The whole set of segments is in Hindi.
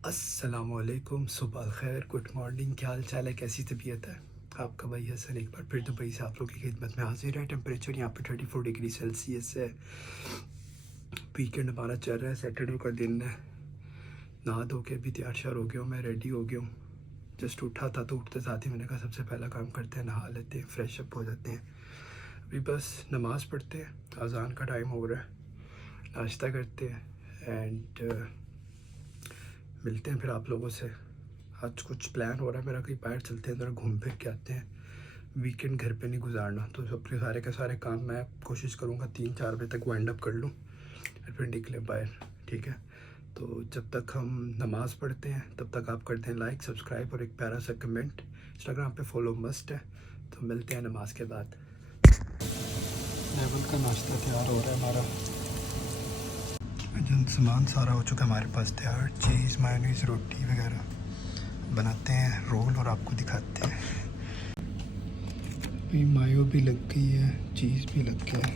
अस्सलामुअलैकुम, सुबह खैर, गुड मॉर्निंग। क्या हाल चाल है, कैसी तबीयत है? आपका भाई हसन एक बार फिर दुबई से आप लोगों की खिदमत में हाजिर है। टेम्परेचर यहाँ पे 34 डिग्री सेल्सियस है। वीकेंड हमारा चल रहा है, सैटरडे का दिन है। नहा धो के अभी तैयार श्यार हो गया हूँ, मैं रेडी हो गया हूँ। जस्ट उठा था तो उठते साथ ही मैंने कहा सबसे पहला काम करते हैं, नहा लेते हैं, फ्रेश अप हो जाते हैं। अभी बस नमाज़ पढ़ते हैं, अज़ान का टाइम हो रहा है, नाश्ता करते हैं एंड मिलते हैं फिर आप लोगों से। आज कुछ प्लान हो रहा है मेरा, कहीं बाहर चलते हैं, ज़रा घूम फिर के आते हैं। वीकेंड घर पे नहीं गुजारना, तो सबके सारे के सारे काम मैं कोशिश करूँगा 3-4 बजे तक वाइंड अप कर लूँ और फिर निकले बाहर। ठीक है, तो जब तक हम नमाज़ पढ़ते हैं तब तक आप करते हैं लाइक, सब्सक्राइब और एक प्यारा सा कमेंट। इंस्टाग्राम पे फॉलो मस्ट है। तो मिलते हैं नमाज के बाद। लेवल का नाश्ता तैयार हो रहा है हमारा। जन सामान सारा हो चुका है हमारे पास तैयार, चीज़, मायोनीज़, रोटी वगैरह बनाते हैं रोल और आपको दिखाते हैं। भाई मायो भी लग गई है, चीज़ भी लग गया है,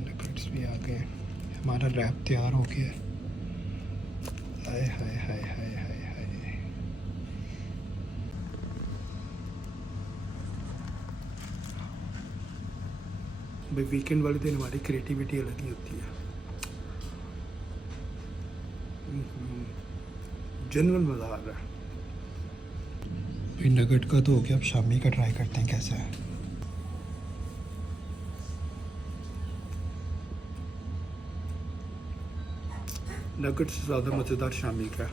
नगेट्स भी आ गए, हमारा रैप तैयार हो गया है। हाय हाय हाय हाय हाय हाय। भाई वीकेंड वाले दिन हमारी क्रिएटिविटी अलग ही होती है। जनरल मज़ा आ रहा है। भाई नगेट का तो हो गया, अब शामी का ट्राई करते हैं कैसा है। नगेट से ज़्यादा मज़ेदार शामी का।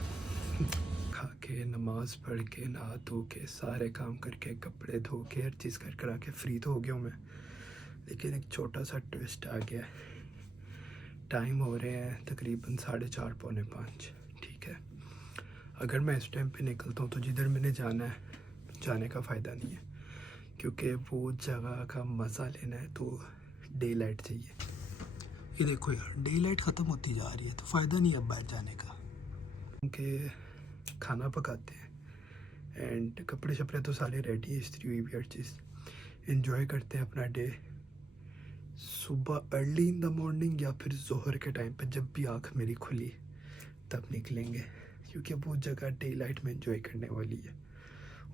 खा के, नमाज़ पढ़ के, नहा धो के, सारे काम करके, कपड़े धो के, हर चीज़ कर कर आके फ्री तो हो गया हूँ मैं। लेकिन एक छोटा सा ट्विस्ट आ गया। टाइम हो रहे हैं तकरीबन 4:30 पौने 5। ठीक है, अगर मैं इस टाइम पे निकलता हूँ तो जिधर मैंने जाना है, जाने का फ़ायदा नहीं है, क्योंकि वो जगह का मज़ा लेना है तो डे लाइट चाहिए। ये देखो यार, डे लाइट ख़त्म होती जा रही है तो फ़ायदा नहीं है अब बाहर जाने का। क्योंकि खाना पकाते हैं एंड कपड़े शपड़े तो सारे रेडी है, इस्त्री हुई भी हर चीज़। इन्जॉय करते हैं अपना डे, सुबह अर्ली इन द मॉर्निंग या फिर जोहर के टाइम पे जब भी आँख मेरी खुली तब निकलेंगे, क्योंकि वो जगह डे लाइट में एंजॉय करने वाली है।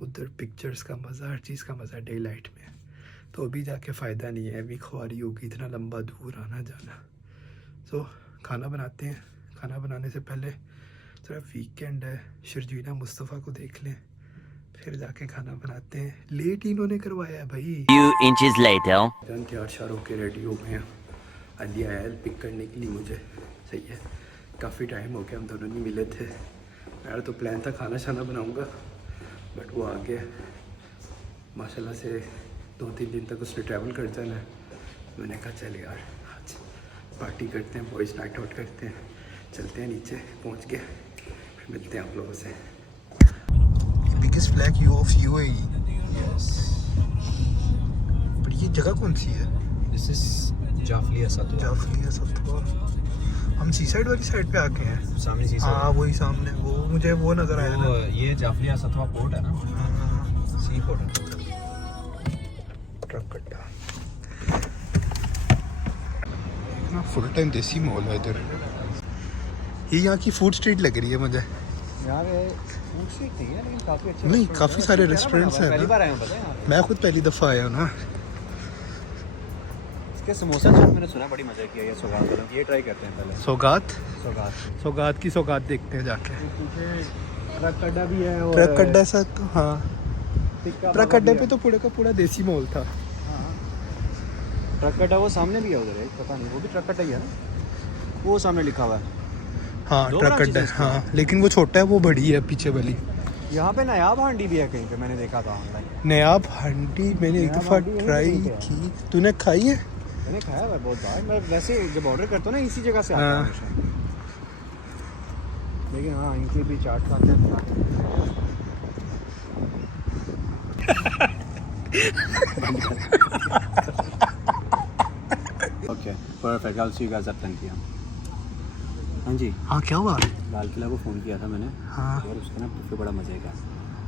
उधर पिक्चर्स का मज़ा, हर चीज़ का मज़ा डे लाइट में है। तो अभी जाके फ़ायदा नहीं है, अभी ख्वारी होगी इतना लंबा दूर आना जाना। तो खाना बनाते हैं। खाना बनाने से पहले थोड़ा वीकेंड है, शर्जीना मुस्तफ़ा को देख लें, फिर जाके खाना बनाते हैं। लेट इन्होंने करवाया है भाई। Few inches later. जन तैयार शार होके रेडी हो गए हैं। अली आया हेल्प पिक करने के लिए मुझे। सही है, काफ़ी टाइम हो गया हम दोनों नहीं मिले थे। मेरा तो प्लान था खाना शाना बनाऊंगा, बट वो आ गया। माशाल्लाह से 2-3 दिन तक उसने ट्रैवल कर जाना है। मैंने कहा चल यार आज पार्टी करते हैं, बॉयज़ नाइट आउट करते हैं। चलते हैं नीचे, पहुंच गए, फिर मिलते हैं आप लोगों से। Biggest flag you of UAE. Yes, पर ये जगह कौन सी है? दिस इज जाफलिया सतवा। जाफलिया सतवा। हम सी साइड वाली साइड पे आके हैं। सामने सी हाँ वही सामने, वो मुझे वो नज़र आया ना। ये जाफलिया सतवा पोर्ट है ना, सी पोर्ट है। ट्रक कट्टा फुल टाइम देसी मॉल है इधर। ये यहाँ की फूड स्ट्रीट लग रही है मुझे यार फूड स्ट्रीट नहीं है, लेकिन काफी अच्छे नहीं, काफ़ी सारे रेस्टोरेंट्स हैं। पहली बार आया हूं, पता है यार। मैं खुद पहली दफ़ा आया हूँ ना। इसके समोसा चाट मैंने सुना बड़ी मजा किया। ये सौगात वाला, ये ट्राई करते हैं पहले। सौगात सौगात की सौगात देखते हैं जाके। ट्रक अड्डा भी है, और ट्रक अड्डा सा तो हाँ, ट्रक अड्डे पे तो पूरे का पूरा देसी मॉल था। ट्रक अड्डा वो सामने भी है उधर, एक पता नहीं, वो भी ट्रक अड्डा ही है ना, वो सामने लिखा हुआ है। हाँ दो ट्रक branches अड्डा, हैं इसके। हाँ लेकिन वो छोटा है, वो बड़ी है पीछे वाली। यहाँ पे नायाब हांडी भी है कहीं पे, मैंने देखा था ऑनलाइन। नयाब हांडी मैंने एक नयाब दफ़ा हांडी यहीं ट्राई पे है। की। तूने खाई है? मैंने खाया है बहुत बार। मैं वैसे जब ऑर्डर करता हूँ ना, इसी जगह से आता हाँ। हूँ हमेशा। लेकिन हाँ, इनकी भी चाट खाते हैं okay perfect, I will see you guys at 10 PM। हाँ जी, हाँ क्या हुआ? लाल किला को फ़ोन किया था मैंने। हाँ और उसका ना बुफे बड़ा मज़े का।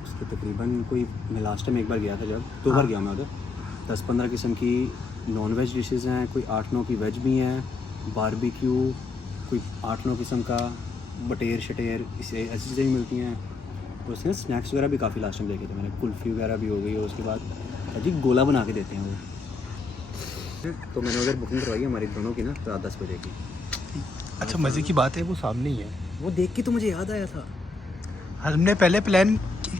उसके तकरीबन कोई, मैं लास्ट टाइम एक बार गया था, जब 2 बार गया मैं उधर। 10-15 किस्म की नॉन वेज डिशेज़ हैं, कोई 8-9 की वेज भी हैं, बारबेक्यू कोई 8-9 किस्म का, बटेर शटेर इसे ऐसी चीज़ें भी मिलती हैं। और उसमें स्नैक्स वगैरह भी काफ़ी लास्ट टाइम देखे थे मैंने, कुल्फ़ी वगैरह भी हो गई। और उसके बाद अजी गोला बना के देते हैं वो। तो मैंने उधर बुकिंग करवाई है हमारी दोनों की ना, रात 10 बजे की। अच्छा मज़े की बात है वो सामने ही है। वो देख के तो मुझे याद आया था, हमने पहले प्लान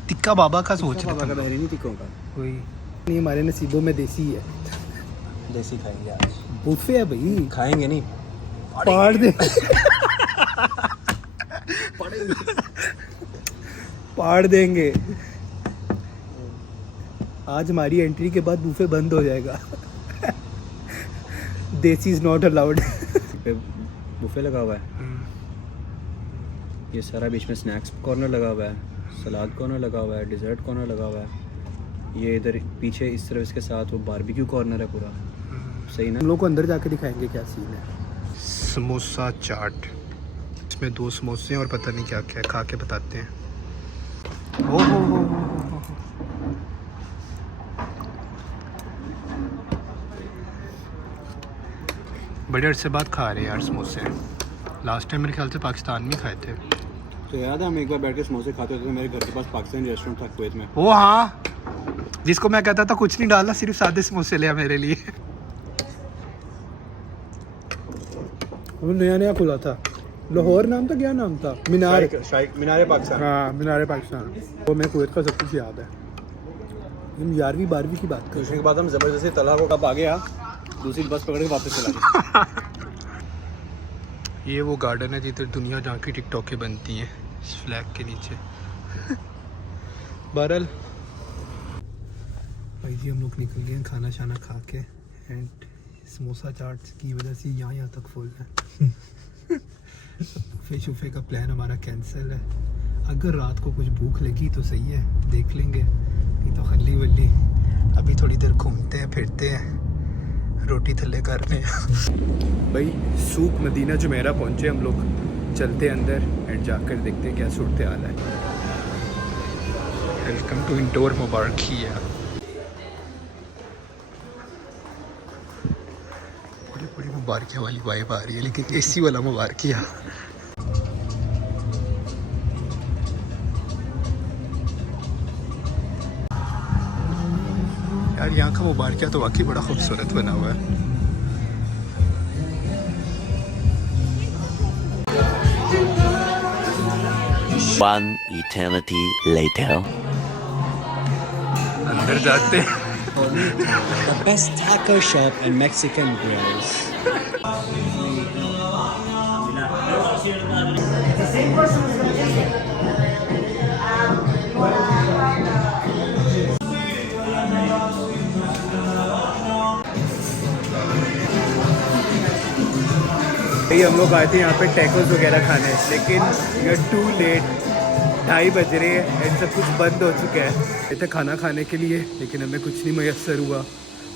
टिक्का बाबा का सोच रहे थे। बहरीनी टिक्कों का कोई नहीं, हमारे नसीबों में देसी है। देसी खाएंगे यार, बुफे है भाई, खाएंगे नहीं पाड़ दे पाड़ देंगे। आज हमारी एंट्री के बाद बुफे बंद हो जाएगा। देसी इज नॉट अलाउड। पे बुफे लगा हुआ है, ये सारा बीच में स्नैक्स कॉर्नर लगा हुआ है, सलाद कॉर्नर लगा हुआ है, डिज़र्ट कॉर्नर लगा हुआ है। ये इधर पीछे इस तरफ इसके साथ वो बारबेक्यू कॉर्नर है पूरा। सही ना? हम लोग को अंदर जाके दिखाएंगे क्या सीन है। समोसा चाट, इसमें 2 समोसे हैं और पता नहीं क्या क्या है, खा के बताते हैं। ओ हो। बड़े अरसे बाद खा रहे हैं यार समोसे। लास्ट टाइम मेरे ख्याल से पाकिस्तान में खाए थे। तो याद है हम एक बार बैठ के समोसे खाते होते थे, मेरे घर के पास पाकिस्तानी रेस्टोरेंट था कुवैत में। ओ हाँ, जिसको मैं कहता था कुछ नहीं डालना, सिर्फ सादे समोसे ले आ मेरे लिए। वो नया खुला था, लाहौर नाम था, क्या नाम था? मीनार पाकिस्तान। हाँ, मीनार पाकिस्तान। वो मैं कुवैत का सब कुछ याद है। हम 11वीं 12वीं की बात कर उसके बाद हम ज़बरदस्ती तला को कब आ गया, दूसरी बस पकड़ के वापस चला गया। ये वो गार्डन है जिधर दुनिया जहाँ की टिकटॉकें बनती हैं, इस फ्लैग के नीचे। बहरहाल भाई जी हम लोग निकल गए हैं खाना शाना खा के, एंड समोसा चाट की वजह से यहाँ तक फुल है। बुफे शुफे का प्लान हमारा कैंसिल है। अगर रात को कुछ भूख लगी तो सही है, देख लेंगे, नहीं तो खल्ली वल्ली अभी थोड़ी देर घूमते हैं फिरते हैं, रोटी थल्ले करते हैं। भाई सूक मदीना जुमेरा पहुंचे हम लोग, चलते हैं अंदर एंड जाकर देखते हैं क्या सूरत हाल है। वेलकम टू इंडोर मुबारकिया। बड़ी बड़ी मुबारकिया वाली वाइब आ रही है, लेकिन एसी वाला मुबारकिया। यार यहाँ का मुबारकिया तो वाकई बड़ा खूबसूरत बना हुआ है। One eternity later. अंदर जाते हैं। The best taco shop and Mexican grills. भाई हम लोग आए थे यहाँ पे टैकोस वगैरह खाने, लेकिन ये टू लेट, 2:30 बज रहे हैं एंड सब कुछ बंद हो चुका है। इतना खाना खाने के लिए, लेकिन हमें कुछ नहीं मैसर हुआ।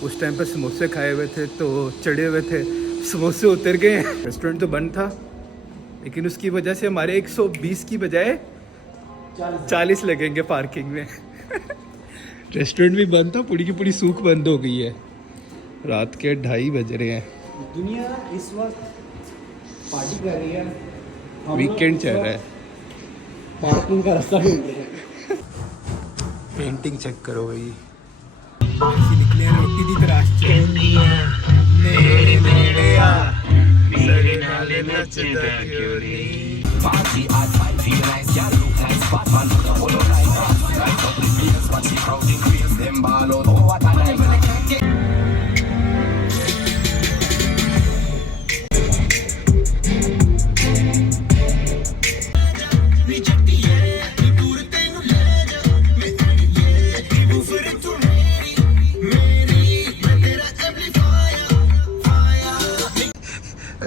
उस टाइम पर समोसे खाए हुए थे तो चढ़े हुए थे, समोसे उतर गए। रेस्टोरेंट तो बंद था, लेकिन उसकी वजह से हमारे 120 की बजाय 40 लगेंगे पार्किंग में। रेस्टोरेंट भी बंद था, पूरी की पूरी सूख बंद हो गई है। रात के 2:30 बज रहे हैं। दुनिया इस वक्त पार्टी कर रही है, वीकेंड चल रहा है। पार्किंग का रास्ता ढूंढ रहे हैं। पेंटिंग चेक करो भाई, ऐसी निकले हैं रोटी दी तराश नेड़े नेड़े आ सगे नाले नचदा क्यों नहीं।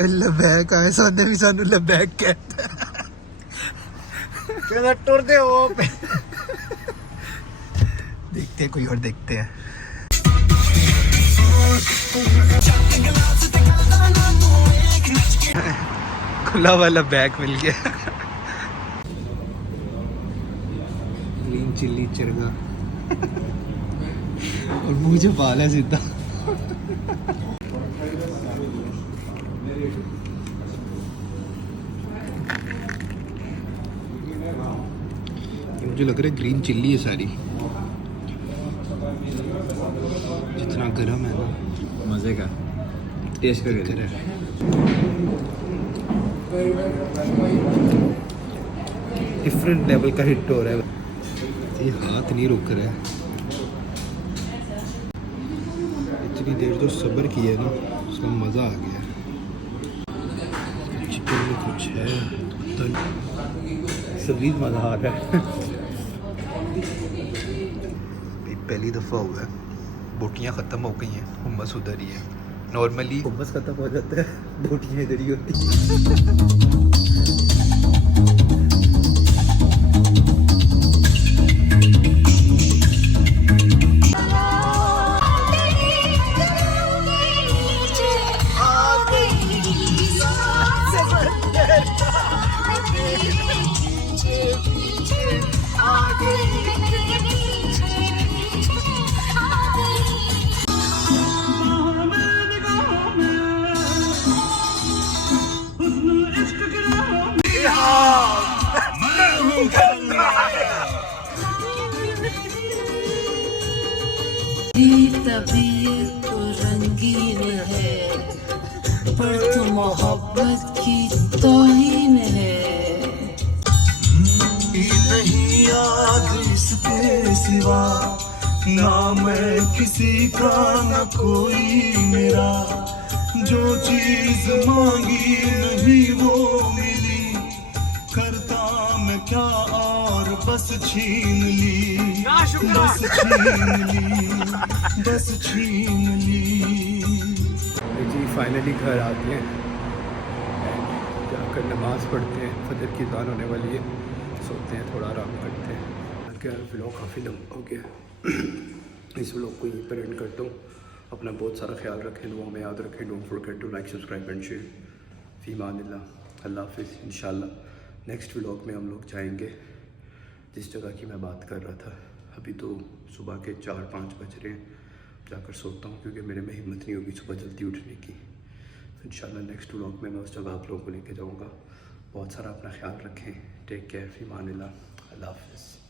लबैक आए साने भी सानू लबैक कहता कहना टुरदे हो पे। देखते हैं कोई और देखते हैं। खुला वाला बैग मिल गया। ग्रीन चिल्ली चिरगा और मुझे बाल है सीधा। मुझे लग रहा है ग्रीन चिल्ली है सारी, जितना गर्म है ना मज़े का टेस्ट करके कर है। डिफरेंट लेवल का हिट हो रहा है, ये हाथ नहीं रुक रहा है। इतनी देर जो सब्र किया है ना उसका मज़ा आ गया। चिकन में कुछ है, शदीद मज़ा आ रहा है। पहली दफ़ा हुआ है, बोटियाँ ख़त्म हो गई हैं, हुम्मस उधर ही है। नॉर्मली हुम्मस ख़त्म हो जाता है, बोटियाँ इधर ही होती हैं। तबीयत तो रंगीन है, पर तो मोहब्बत की तौहीन है। नहीं याद इसके सिवा, ना मैं किसी का न कोई मेरा, जो चीज मांगी नहीं वो मिली, करता मैं क्या और बस छीन ली, बस छीन ली, बस छीन ली। जी फाइनली घर आते हैं, जाकर नमाज़ पढ़ते हैं, फजर की अज़ान होने वाली है, सोते हैं, थोड़ा आराम करते हैं। क्या व्लॉग काफ़ी लंबा हो गया, इस व्लॉग को यहीं पर एंड करता हूँ। अपना बहुत सारा ख्याल रखें, दुआ में याद रखें। Don't forget to like, subscribe and share. फ़ी अमानिल्लाह, अल्लाह हाफ़िज़। इंशाल्लाह नेक्स्ट व्लॉग में हम लोग जाएंगे जिस जगह की मैं बात कर रहा था। अभी तो सुबह के 4-5 बज रहे हैं, जाकर सोता हूँ क्योंकि मेरे में हिम्मत नहीं होगी सुबह जल्दी उठने की। इंशाल्लाह नेक्स्ट व्लॉग में मैं उस जगह आप लोगों को लेके जाऊँगा। बहुत सारा अपना ख्याल रखें, टेक केयर, फ़ी अमानिल्लाह, अल्लाह हाफ़िज़।